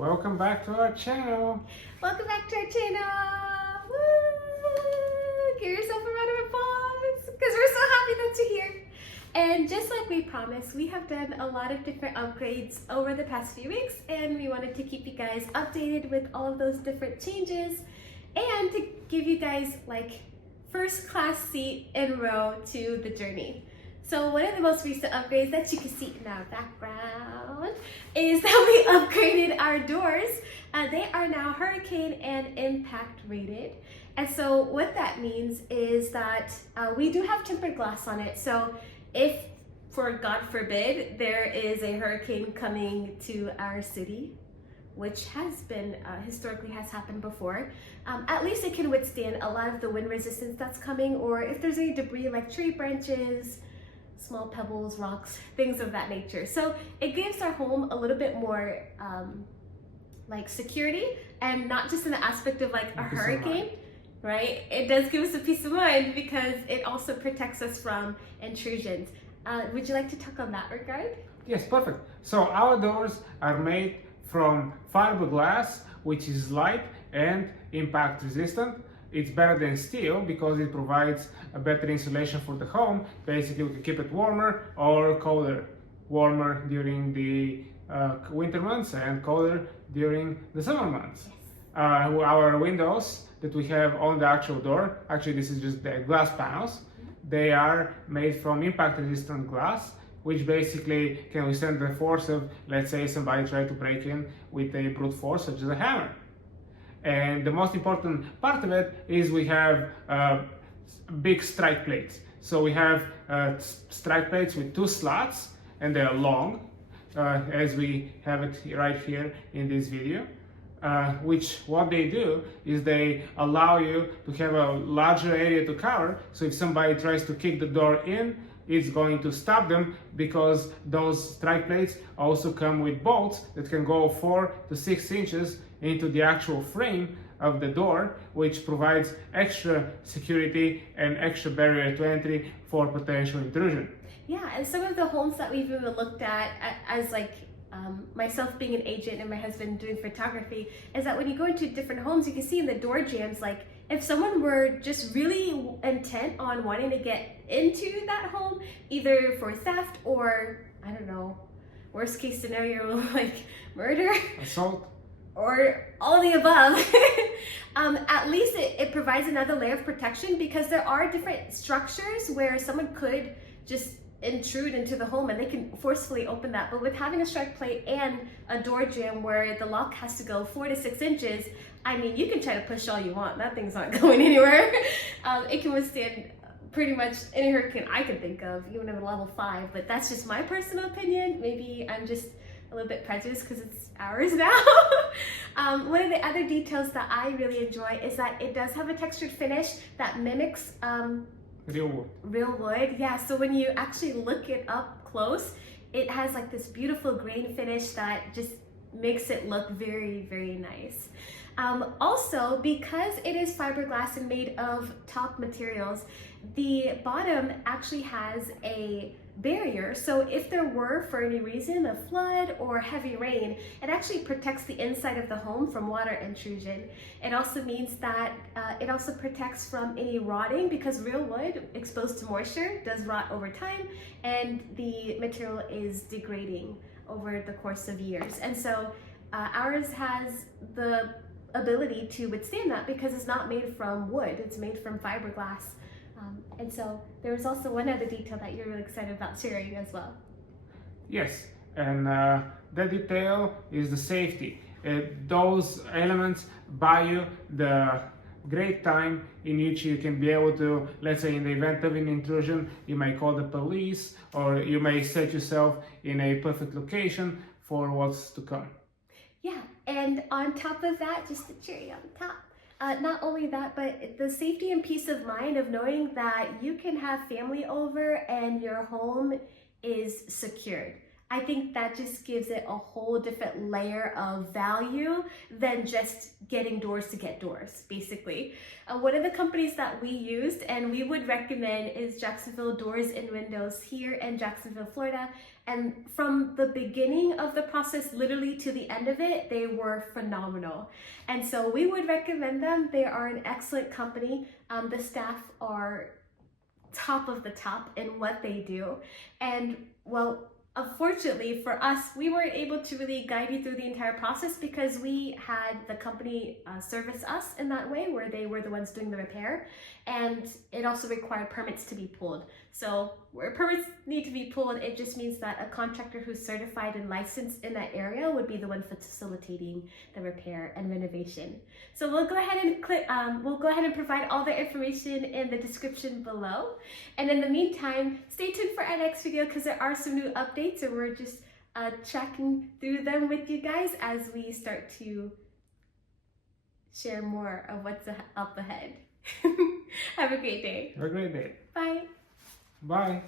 Welcome back to our channel. Welcome back to our channel. Woo! Give yourself a round of applause because we're so happy that you're here. And just like we promised, we have done a lot of different upgrades over the past few weeks, and we wanted to keep you guys updated with all of those different changes and to give you guys like first class seat and row to the journey. So one of the most recent upgrades that you can see in our background is that we upgraded our doors. They are now hurricane and impact rated. And so what that means is that we do have tempered glass on it. So if, for God forbid, there is a hurricane coming to our city, which has been, historically has happened before, at least it can withstand a lot of the wind resistance that's coming, or if there's any debris like tree branches, small pebbles, rocks, things of that nature. So it gives our home a little bit more like security, and not just in the aspect of like a hurricane, right? It does give us a peace of mind because it also protects us from intrusions. Would you like to talk on that regard? Yes, perfect. So our doors are made from fiberglass, which is light and impact resistant. It's better than steel because it provides a better insulation for the home. Basically, we can keep it warmer or colder. Warmer during the winter months and colder during the summer months. Our windows that we have on the actual door, actually this is just the glass panels, they are made from impact resistant glass, which basically can withstand the force of, let's say, somebody tried to break in with a brute force such as a hammer. And the most important part of it is we have big strike plates. So we have strike plates with 2 slots, and they are long, as we have it right here in this video. Which what they do is they allow you to have a larger area to cover. So if somebody tries to kick the door in, it's going to stop them, because those strike plates also come with bolts that can go 4 to 6 inches into the actual frame of the door, which provides extra security and extra barrier to entry for potential intrusion. Yeah, and some of the homes that we've even looked at as like myself being an agent and my husband doing photography, is that when you go into different homes, you can see in the door jambs, like if someone were just really intent on wanting to get into that home, either for theft or, I don't know, worst case scenario, like murder, Assault, or all the above, at least it provides another layer of protection, because there are different structures where someone could just intrude into the home and they can forcefully open that. But with having a strike plate and a door jamb where the lock has to go 4 to 6 inches, I mean, you can try to push all you want, that thing's not going anywhere. It can withstand pretty much any hurricane I can think of, even at a level 5, but that's just my personal opinion. Maybe I'm just a little bit prejudiced because it's ours now. One of the other details that I really enjoy is that it does have a textured finish that mimics real wood. Real wood, yeah. So when you actually look it up close, it has like this beautiful grain finish that just makes it look very, very nice. Also, because it is fiberglass and made of top materials, the bottom actually has a barrier. So if there were, for any reason, a flood or heavy rain, it actually protects the inside of the home from water intrusion. It also means that it also protects from any rotting, because real wood exposed to moisture does rot over time, and the material is degrading over the course of years. And so ours has the ability to withstand that because it's not made from wood, it's made from fiberglass. And so there's also one other detail that you're really excited about sharing as well. Yes, and that detail is the safety. Those elements buy you the great time in which you can be able to, let's say in the event of an intrusion, you may call the police, or you may set yourself in a perfect location for what's to come. Yeah, and on top of that, just the cherry on top. Not only that, but the safety and peace of mind of knowing that you can have family over and your home is secured. I think that just gives it a whole different layer of value than just getting doors to get doors, basically. One of the companies that we used and we would recommend is Jacksonville Doors and Windows here in Jacksonville, Florida. And from the beginning of the process, literally to the end of it, they were phenomenal. And so we would recommend them. They are an excellent company. The staff are top of the top in what they do. And well, unfortunately for us, we weren't able to really guide you through the entire process because we had the company service us in that way where they were the ones doing the repair, and it also required permits to be pulled. So where permits need to be pulled, it just means that a contractor who's certified and licensed in that area would be the one facilitating the repair and renovation. So we'll go ahead and provide all the information in the description below. And in the meantime, stay tuned for our next video because there are some new updates and we're just tracking through them with you guys as we start to share more of what's up ahead. Have a great day. Have a great day. Bye. Bye.